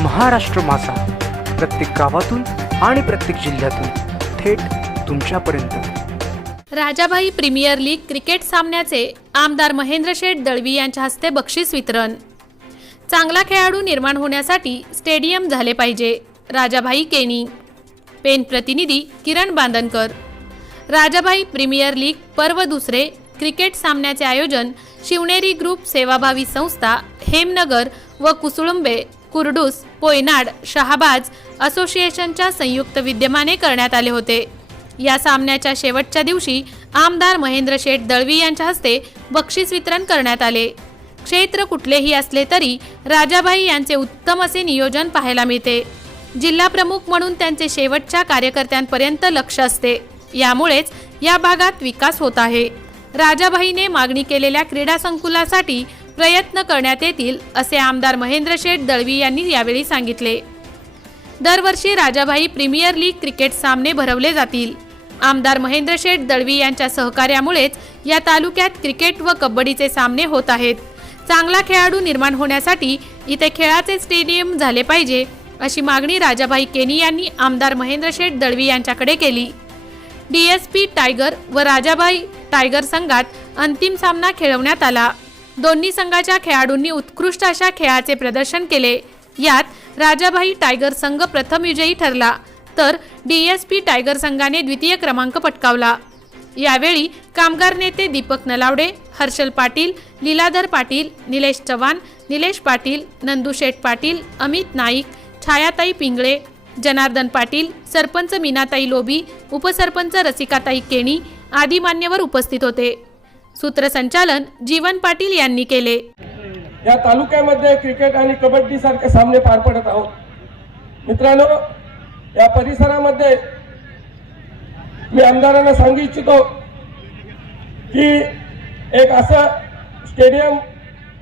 महाराष्ट्र माझा, प्रत्येक गावातून आणि प्रत्येक जिल्ह्यातून थेट तुमच्यापर्यंत। राजाभाई प्रीमियर लीग क्रिकेट सामन्याचे आमदार महेंद्र शेठ दळवी यांच्या हस्ते बक्षीस वितरण। चांगला खेळाडू निर्माण होण्यासाठी स्टेडियम झाले पाहिजे। राजाभाई केनी। पेन प्रतिनिधी किरण बांधनकर। राजाभाई प्रीमियर लीग पर्व दुसरे क्रिकेट सामन्याचे आयोजन शिवनेरी ग्रुप सेवाभावी संस्था हेमनगर व कुसुळुंबे कुर्डूस पोयनाड शहाबाज असोसिएशनच्या संयुक्त विद्यमाने करण्यात आले होते। या सामन्याच्या शेवटच्या दिवशी आमदार महेंद्र शेठ दळवी यांच्या हस्ते बक्षीस वितरण करण्यात आले। क्षेत्र कुठलेही असले तरी राजाभाई यांचे उत्तम असे नियोजन पाहायला मिळते। जिल्हा प्रमुख म्हणून त्यांचे शेवटच्या कार्यकर्त्यांपर्यंत लक्ष असते, यामुळेच या भागात विकास होत आहे। राजाभाईने मागणी केलेल्या क्रीडा संकुलासाठी प्रयत्न करण्यात येतील असे आमदार महेंद्र शेठ दळवी यांनी यावेळी सांगितले। दरवर्षी राजाभाई प्रीमियर लीग क्रिकेट सामने भरवले जातील। आमदार महेंद्र शेठ दळवी यांच्या सहकार्यामुळेच या तालुक्यात क्रिकेट व कबड्डीचे सामने होत आहेत। चांगला खेळाडू निर्माण होण्यासाठी इथे खेळाचे स्टेडियम झाले पाहिजे अशी मागणी राजाभाई केनी यांनी आमदार महेंद्र शेठ दळवी यांच्याकडे केली। डीएसपी टायगर व राजाभाई टायगर संघात अंतिम सामना खेळवण्यात आला। दोन्ही संघाच्या खेळाडूंनी उत्कृष्ट अशा खेळाचे प्रदर्शन केले। यात राजाभाई टायगर संघ प्रथम विजयी ठरला, तर डीएसपी टायगर संघाने द्वितीय क्रमांक पटकावला। यावेळी कामगार नेते दीपक नलावडे, हर्षल पाटील, लीलाधर पाटील, निलेश चव्हाण, निलेश पाटील, नंदू शेठ पाटील, अमित नाईक, छायाताई पिंगळे, जनार्दन पाटील, सरपंच मीनाताई लोभी, उपसरपंच रसिकाताई केणी आदी मान्यवर उपस्थित होते। सूत्रसंचालन जीवन पाटील यांनी केले। या तालुक्यामध्ये क्रिकेट आणि कबड्डी सारखे सामने पार पडत आहोत। मित्रांनो, या परिसरामध्ये मी आमदारांना सांगू इच्छितो की एक असं स्टेडियम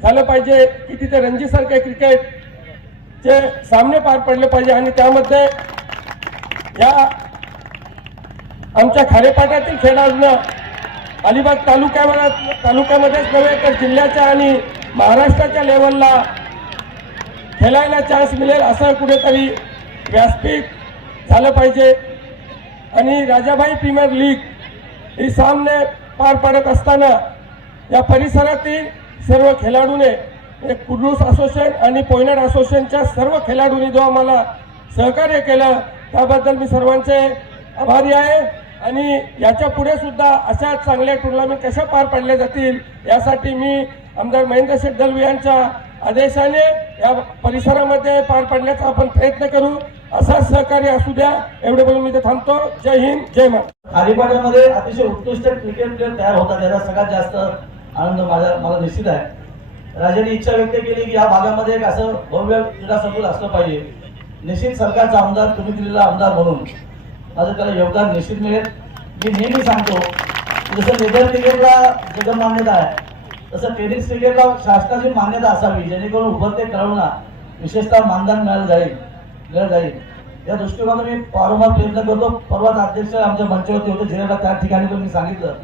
झालं पाहिजे की तिथे रणजीसारखे क्रिकेटचे सामने पार पडले पाहिजे आणि त्यामध्ये या आमच्या खारेपाट्यातील खेळाडूंना अलिबाग तालुक्यामध्येच नव्हे तर जिल्ह्याच्या आणि महाराष्ट्राच्या लेवलला खेळायला चान्स मिळेल असं कुठेतरी व्यासपीठ झालं पाहिजे। आणि राजाभाई प्रीमियर लीग ही सामने पार पडत असताना या परिसरातील सर्व खेळाडूने कुर्डूस असोसिएशन आणि पोयनाड असोसिएशनच्या सर्व खेळाडूंनी जो आम्हाला सहकार्य केलं त्याबद्दल मी सर्वांचे आभारी आहे। आणि याच्या पुढे सुद्धा अशा चांगल्या टुर्नामेंट कशा पार पडल्या जातील यासाठी मी आमदार महेंद्र शेठ दळवी यांच्या आदेशाने या परिसरामध्ये पार पडण्याचा आपण प्रयत्न करू। असा सहकार्य असू द्या, एवढे बोलून मी थांबतो। जय हिंद, जय महाराष्ट्र। खारेपाट्यामध्ये अतिशय उत्कृष्ट क्रिकेट प्लेयर तयार होतात याचा सगळ्यात जास्त आनंद मला निश्चित आहे। राजाने इच्छा व्यक्त केली की या भागामध्ये एक असं भव्य क्रीडा संकुल असलं पाहिजे। निश्चित सरकारचा आमदार, तुम्ही दिलेला आमदार म्हणून माझं त्याला योगदान निश्चित मिळेल। मी नेहमी सांगतो जसं लेदर क्रिकेटला जगन मान्यता आहे तसं टेनिस क्रिकेटला शासनाची मान्यता असावी, जेणेकरून उभरते खेळाडूंना विशेषतः मानधन मिळालं जाईल। या दृष्टिकोनातून मी वारंवार प्रयत्न करतो। परवाच अध्यक्ष आमच्या मंचावरती होते जिल्ह्याला, त्या ठिकाणी पण मी सांगितलं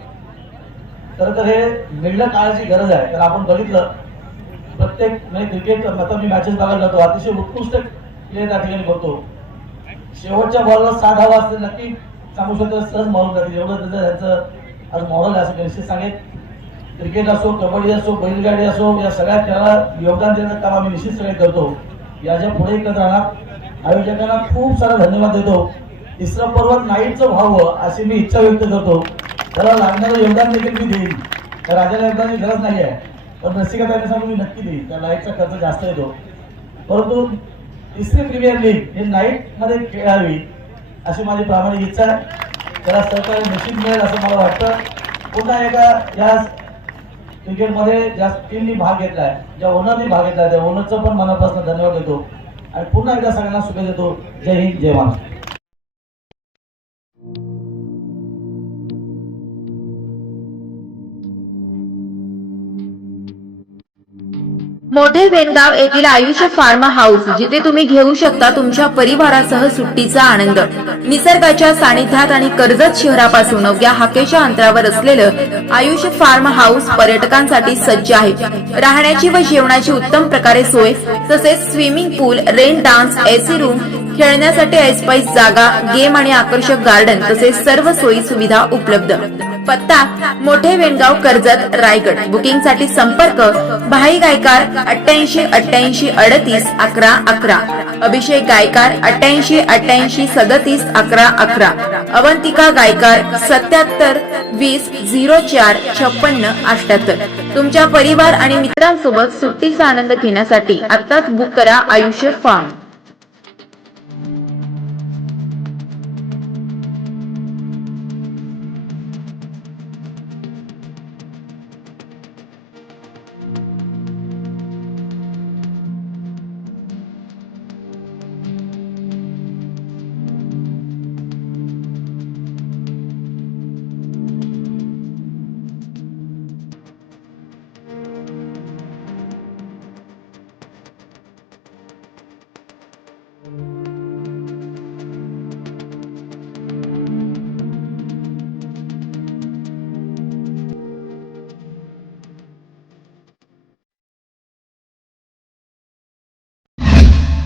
खरं तर हे मिळणं काळाची गरज आहे। तर आपण बघितलं प्रत्येक क्रिकेट आता मी मॅचेस बघायला जातो, अतिशय उत्कृष्ट प्लेयर त्या ठिकाणी बघतो। शेवटच्या बॉलला 6 धावा असते नक्की सांगू शकतो सहज मारून जातील, एवढं त्यांचं आज मॉडल आहे असं निश्चित सांगेल। क्रिकेट असो, कबड्डी असो, बैलगाडी असो, या सगळ्या खेळाला योगदान देण्याचं काम आम्ही निश्चित सगळे करतो। याच्या पुढे करत राहणार। आयोजकांना खूप सारा धन्यवाद देतो। तिसरं पर्व नाईटचं व्हावं अशी मी इच्छा व्यक्त करतो। त्याला लागणारं योगदान देखील मी देईन। त्या राजाला योगदानाची गरज नाही आहे, पण रसिकतांनी सांगून मी नक्की देईन। त्या नाईटचा खर्च जास्त येतो, परंतु तिसरी प्रीमियर लीग हे नाईट मध्ये खेळावी अशी माझी प्रामाणिक इच्छा आहे। त्याला सहकार्य निश्चित मिळेल असं मला वाटतं। पुन्हा एकदा या क्रिकेटमध्ये ज्या टीमनी भाग घेतलाय, ज्या ओनरनी भाग घेतलाय त्या ओनरचं पण मनापासून धन्यवाद देतो आणि पुन्हा एकदा सगळ्यांना शुभेच्छा देतो। जय हिंद, जय महाराष्ट्र। मोठे वेणगाव येथील आयुष फार्म हाऊस, जिथे तुम्ही घेऊ शकता तुमच्या परिवारासह सुट्टीचा आनंद. निसर्गाच्या सानिध्यात आणि कर्जत शहरापासून अवघ्या हाकेच्या अंतरावर असलेलं आयुष फार्म हाऊस पर्यटकांसाठी सज्ज आहे. राहण्याची व जेवणाची उत्तम प्रकारे सोय, तसेच स्विमिंग पूल, रेन डान्स, एसी रूम, खेळण्यासाठी ऐसपैस जागा, गेम आणि आकर्षक गार्डन तसेच सर्व सोयी सुविधा उपलब्ध. पत्ता मोठे वेणगाव, कर्जत, रायगड. बुकिंगसाठी संपर्क भाई गायकार 88 88 38 11 11, अभिषेक गायकार 88 88 37 11 11, अवंतिका गायकार 77 20 04 56 78. तुमच्या परिवार आणि मित्रांसोबत सुट्टीचा आनंद घेण्यासाठी आत्ताच बुक करा आयुष्य फार्म.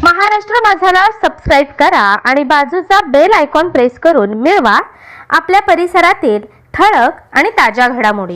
महाराष्ट्र माझाला सबस्क्राईब करा आणि बाजूचा बेल आयकॉन प्रेस करून मिळवा आपल्या परिसरातील ठळक आणि ताज्या घडामोडी.